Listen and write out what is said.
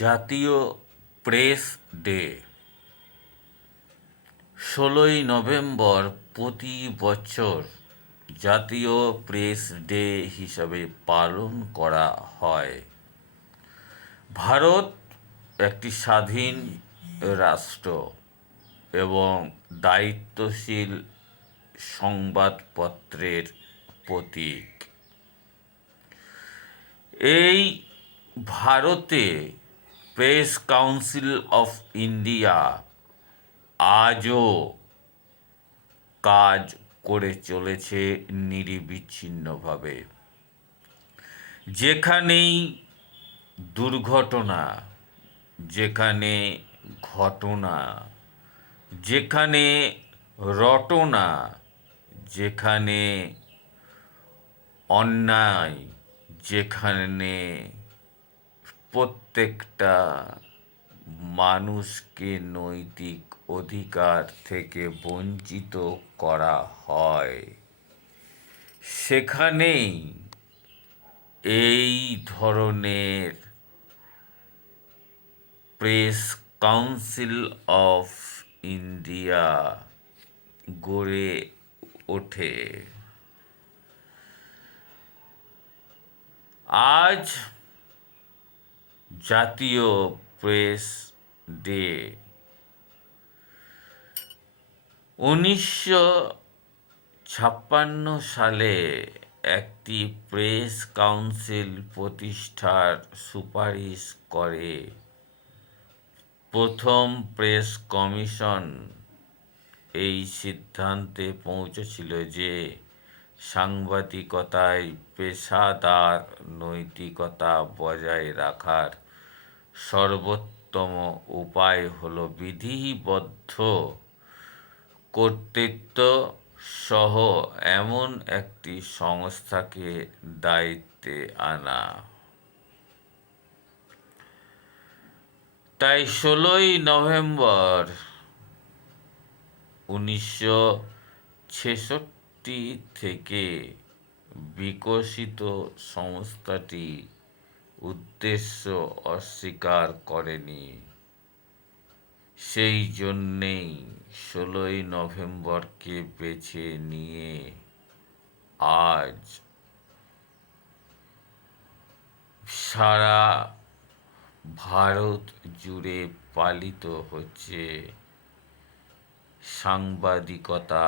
জাতীয় press day ১৬ই November প্রতি বছর জাতীয় প্রেস ডে হিসাবে পালন করা হয়। ভারত একটি স্বাধীন রাষ্ট্র এবং দায়িত্বশীল সংবাদপত্রের প্রতীক। এই ভারতে প্রেস কাউন্সিল অফ ইন্ডিয়া আজও কাজ করে চলেছে নিরবিচ্ছিন্নভাবে। যেখানেই দুর্ঘটনা, যেখানে ঘটনা, যেখানে রটনা, যেখানে অন্যায়, যেখানে প্রত্যেকটা মানুষকে নৈতিক অধিকার থেকে বঞ্চিত করা হয়, সেখানেই এই ধরনের প্রেস কাউন্সিল অফ ইন্ডিয়া গড়ে ওঠে। আজ জাতীয় প্রেস ডে। ১৯৫৬ সালে একটি প্রেস কাউন্সিল প্রতিষ্ঠার সুপারিশ করে। প্রথম প্রেস কমিশন এই সিদ্ধান্তে পৌঁছেছিল যে সাংবাদিকতায় পেশাদার নৈতিকতা বজায় রাখার সর্বোত্তম উপায় হল বিধিবদ্ধ কর্তৃত্ব সহ এমন একটি সংস্থাকে দায়িত্বে আনা। তাই ১৬ই নভেম্বর ১৯৬৬ থেকে বিকশিত সংস্থাটি উদ্দেশ্য অস্বীকার করেনি। সেই জন্যেই ১৬ই নভেম্বরকে বেছে নিয়ে আজ সারা ভারত জুড়ে পালিত হচ্ছে সাংবাদিকতা